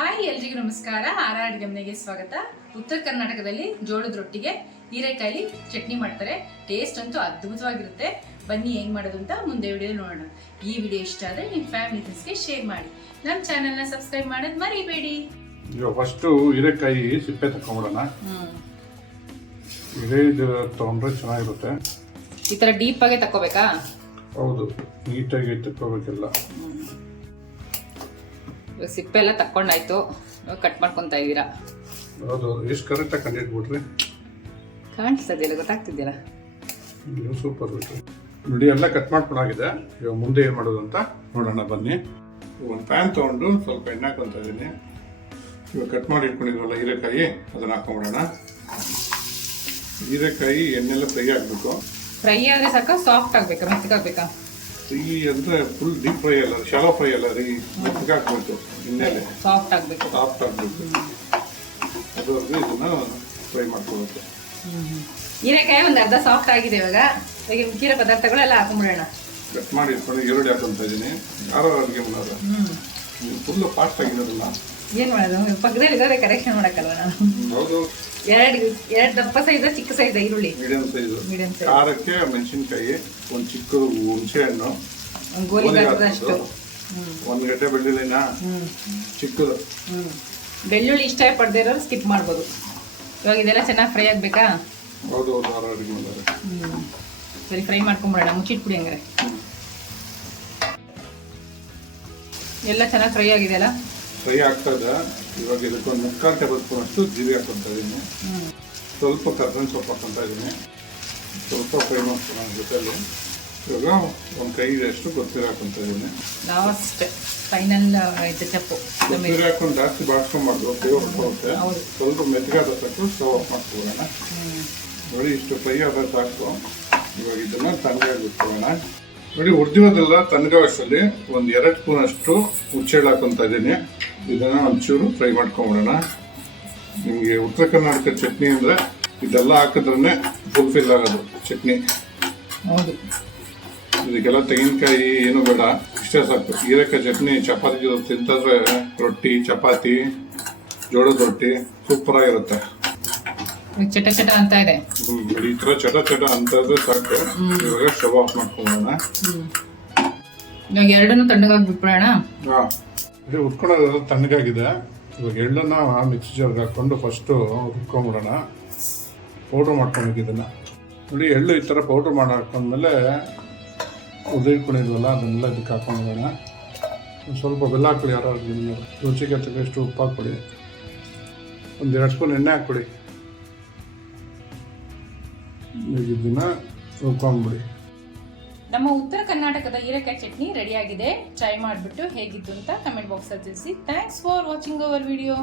Hi ಎಲ್ರಿಗೂ ನಮಸ್ಕಾರ. R ಗಮನೆಗೆ ಸ್ವಾಗತ. ಉತ್ತರ ಕರ್ನಾಟಕದಲ್ಲಿ ಜೋಳದ ರೊಟ್ಟಿಗೆ ಹೀರೆಕಾಯಿ ಚಟ್ನಿ ಮಾಡ್ತಾರೆ. ಟೇಸ್ಟ್ ಅಂತೂ ಅದ್ಭುತವಾಗಿರುತ್ತೆ. ಬನ್ನಿ ಹೆಂಗ್ ಮಾಡೋದು ಅಂತ ಮುಂದೆ ವಿಡಿಯೋ ನೋಡೋಣ. ಈ ವಿಡಿಯೋ ಇಷ್ಟ ಆದರೆ ನಿಮ್ಮ ಫ್ಯಾಮಿಲಿ ಫ್ರೆಂಡ್ಸ್ಗೆ ಶೇರ್ ಮಾಡಿ. ನಮ್ಮ ಚಾನೆಲ್ನ ಸಬ್ಸ್ಕ್ರೈಬ್ ಮಾಡೋದು ಮರಿಬೇಡಿ. ಫಸ್ಟ್ ಹೀರೆಕಾಯಿ ಸಿಪ್ಪೆ ತಕೊಂಡ್ಬಿಡೋಣ. ಇದೇ ತಗೊಂಡ್ರೆ ಚೆನ್ನಾಗಿರುತ್ತೆ. ಈ ತರ ಡೀಪ್ ಆಗಿ ತಕೋಬೇಕಾ? ಹೌದು, ನೀಟಾಗಿ ತಕೋಬೇಕೆಲ್ಲ. ಸಿಪ್ಪೆ ಎಲ್ಲ ತಕೊಂಡಾಯ್ತು, ಕಟ್ ಮಾಡ್ಕೊಂತ ಇದ್ದೀರಾ? ಹೌದು, ಎಷ್ಟು ಕರೆಕ್ಟಾಗಿ ಕಂಡಿಟ್ಬಿಟ್ರಿ ಕಾಣಿಸ್ತದಿಲ್ಲ, ಗೊತ್ತಾಗ್ತಿದ್ದೀರಾ? ಸೂಪರ್ ನೋಡಿ, ಎಲ್ಲ ಕಟ್ ಮಾಡ್ಕೊಂಡಾಗಿದೆ. ಇವಾಗ ಮುಂದೆ ಏನು ಮಾಡೋದು ಅಂತ ನೋಡೋಣ ಬನ್ನಿ. ಒಂದು ಪ್ಯಾನ್ ತೊಗೊಂಡು ಸ್ವಲ್ಪ ಎಣ್ಣೆ ಹಾಕೊಂತ ಇದ್ದೀನಿ. ಇವಾಗ ಕಟ್ ಮಾಡಿ ಇಟ್ಕೊಂಡಿದ್ವಲ್ಲ ಹೀರೆಕಾಯಿ, ಅದನ್ನ ಹಾಕೊಂಡ್ಬಿಡೋಣ. ಹೀರೆಕಾಯಿ ಎಣ್ಣೆಲ್ಲ ಫ್ರೈ ಆಗಬೇಕು. ಫ್ರೈ ಆದರೆ ಸಾಕ? ಸಾಫ್ಟ್ ಆಗಬೇಕಾ, ಮೆತ್ತಗಾಗಬೇಕಾ? ಫ್ರೈ ಅಂದರೆ ಫುಲ್ ಡೀಪ್ ಫ್ರೈ ಅಲ್ಲ, ಶಾಲೋ ಫ್ರೈ ಅಲ್ಲ ರೀ, ಮೆತ್ತಗೆ ಹಾಕ್ಬೇಕು. ಎಣ್ಣೆಲೆ ಸಾಫ್ಟ್ ಆಗಬೇಕು. ಅದುವರೆಗೂ ಇದನ್ನ ಫ್ರೈ ಮಾಡ್ಕೋಬೇಕು. ಹೀರೆಕಾಯಿ ಒಂದು ಅರ್ಧ ಸಾಫ್ಟ್ ಆಗಿದೆ. ಇವಾಗ ಮಿಕ್ಕಿರೋ ಪದಾರ್ಥಗಳೆಲ್ಲ ಹಾಕೊಂಡ್ಬಿಡೋಣ. ಕಟ್ ಮಾಡಿ ಇಟ್ಕೊಂಡು ಈರುಳ್ಳಿ ಹಾಕೊಂತ ಇದ್ದೀನಿ. ಯಾರೋ ಅಡುಗೆ ಮಾಡೋದು ಫುಲ್ ಫಾಸ್ಟ್ ಆಗಿರೋದಿಲ್ಲ. ಏನು ಮಾಡೋದು, ಪಕ್ಕದಲ್ಲಿ ಇರೋದೇ ಕರೆಕ್ಷನ್ ಮಾಡೋಕ್ಕಲ್ವ ನಾನು? ಹೌದು, ಎರಡು ದಪ್ಪ ಸೈಜ್, ಚಿಕ್ಕ ಸೈಜ್ ಈರುಳ್ಳಿ, ಮೀಡಿಯಂ ಸೈಜ್. ಖಾರಕ್ಕೆ ಮೆಣಸಿನ್ಕಾಯಿ, ಒಂದು ಚಿಕ್ಕ ಹುಣಸೆ ಹಣ್ಣು, ಗೋಲಿ ಗಾತ್ರದಷ್ಟು, ಒಂದು ಗಡ್ಡೆ ಬೆಳ್ಳುಳ್ಳಿನ ಚಿಕ್ಕದು. ಬೆಳ್ಳುಳ್ಳಿ ಇಷ್ಟ ಪಡದೇ ಇರೋರು ಸ್ಕಿಪ್ ಮಾಡ್ಬೋದು. ಇವಾಗ ಇದೆಲ್ಲ ಚೆನ್ನಾಗಿ ಫ್ರೈ ಆಗಬೇಕಾ? ಹೌದು ಹೌದು, ಯಾರೋ ಅಡುಗೆ ಮಾಡೋದು. ಸರಿ, ಫ್ರೈ ಮಾಡ್ಕೊಂಬಿಡೋಣ. ಮುಚ್ಚಿಟ್ಬಿಡಿ ಹಂಗಾರೆ. ಎಲ್ಲ ಚೆನ್ನಾಗಿ ಫ್ರೈ ಆಗಿದೆ ಅಲ್ಲ? ಫ್ರೈ ಆಗ್ತಾ ಇದೆ. ಇವಾಗ ಇದಕ್ಕೊಂದು 3/4 ಟೇಬಲ್ ಸ್ಪೂನ್ ಅಷ್ಟು ಜೀರಿಗೆ ಹಾಕೊತ ಇದ್ದೀನಿ. ಸ್ವಲ್ಪ ಕರ್ಬೇವಿನ ಸೊಪ್ಪು ಹಾಕೊತ ಇದ್ದೀನಿ. ಸ್ವಲ್ಪ ಫ್ರೈ ಮಾಡ್ಕೊಳ್ಳೋಣ ಜೊತೆಯಲ್ಲಿ. ಇವಾಗ ಒಂದು ಕೈದಷ್ಟು ಕೊತ್ತಂಬರಿ ಹಾಕೊತ ಇದ್ದೀನಿ. ಲಾಸ್ಟ್ ಫೈನಲ್ ಚಪ್ಪು ಕೊತ್ತಂಬರಿ ಹಾಕೊಂಡು ಜಾಸ್ತಿ ಬಾಡ್ಸ್ಕೊಂಬಾರ್ದು, ಫ್ಲೇವರ್ ಬರುತ್ತೆ. ಸ್ವಲ್ಪ ಮೆತ್ತಗಾದ ಸಾಕು, ಸ್ಟವ್ ಆಫ್ ಮಾಡ್ಕೊಳ್ಳೋಣ. ನೋಡಿ, ಇಷ್ಟು ಫ್ರೈ ಆದ ಸಾಕು. ಇವಾಗ ಇದನ್ನ ತಣ್ಣಗಾಗಿ ಬಿಟ್ಕೊಳ್ಳೋಣ. ನೋಡಿ, ಹುರಿದಿರೋದೆಲ್ಲ ತಣ್ಣಗಾವಷ್ಟರಲ್ಲಿ ಒಂದು 2 ಸ್ಪೂನ್ ಅಷ್ಟು ಹುಚ್ಚೆಳ್ಳು ಹಾಕೊತ ಇದ್ದೀನಿ. ಇದನ್ನ ಒಂಚೂರು ಫ್ರೈ ಮಾಡ್ಕೊಂಬಿಡೋಣ. ನಿಮಗೆ ಉತ್ತರ ಕರ್ನಾಟಕ ಚಟ್ನಿ ಅಂದರೆ ಇದೆಲ್ಲ ಹಾಕಿದ್ರೇ ಫುಲ್ಫಿಲ್ ಆಗೋದು ಚಟ್ನಿ. ಹೌದು, ಇದಕ್ಕೆಲ್ಲ ತೆಂಗಿನಕಾಯಿ ಏನು ಬೇಡ, ಇಷ್ಟೇ ಸಾಕು. ಹೀರೆಕಾಯಿ ಚಟ್ನಿ ಚಪಾತಿ ಜೊತೆ ತಿಂತಂದ್ರೆ ರೊಟ್ಟಿ, ಚಪಾತಿ, ಜೋಳದ ರೊಟ್ಟಿ ಸೂಪರ್ ಆಗಿರುತ್ತೆ. ಚಟ ಚಟ ಅಂತ ಇದೆ. ಈ ತರ ಚಟ ಚಟ ಅಂತಂದ್ರೆ ಸಾಕು. ಇವಾಗ ಸ್ಟವ್ ಆಫ್ ಮಾಡ್ಕೊಂಬೋಣ. ಇವಾಗ ಎರಡನ್ನೂ ತಣ್ಣಗಾಗಿ ಬಿಟ್ಬಿಡೋಣ. ಉಟ್ಕೊಳ್ಳೋದೆಲ್ಲ ತಣ್ಣಗಾಗಿದೆ. ಇವಾಗ ಎಳ್ಳನ್ನ ಮಿಕ್ಸಿ ಜಾರ್ಗೆ ಹಾಕೊಂಡು ಫಸ್ಟು ರುಬ್ಕೊಂಬಿಡೋಣ. ಪೌಡ್ರ್ ಮಾಡ್ಕೊಬೇಕು ಇದನ್ನ. ನೋಡಿ, ಎಳ್ಳು ಈ ಥರ ಪೌಡ್ರ್ ಮಾಡಿ ಹಾಕೊಂಡ್ಮೇಲೆ ಉದಿಟ್ಕೊಂಡಿದ್ವಲ್ಲ ಅದನ್ನೆಲ್ಲ ಇದಕ್ಕೆ ಹಾಕೊಂಡ್ಬಿಡೋಣ. ಸ್ವಲ್ಪ ಬೆಲ್ಲ ಹಾಕೊಳ್ಳಿ. ಯಾರು ರುಚಿಗೆ ತಕ್ಕಷ್ಟು ಉಪ್ಪು ಹಾಕ್ಕೊಡಿ. ಒಂದು 2 ಸ್ಪೂನ್ ಎಣ್ಣೆ ಹಾಕ್ಕೊಡಿ. ಇದನ್ನ ರುಬ್ಕೊಂಬಿಡಿ. ನಮ್ಮ ಉತ್ತರ ಕರ್ನಾಟಕದ ಹೀರೆಕಾಯಿ ಚಟ್ನಿ ರೆಡಿ ಆಗಿದೆ. ಟ್ರೈ ಮಾಡಿಬಿಟ್ಟು ಹೇಗಿತ್ತು ಅಂತ ಕಮೆಂಟ್ ಬಾಕ್ಸಲ್ಲಿ ತಿಳಿಸಿ. Thanks for watching our video.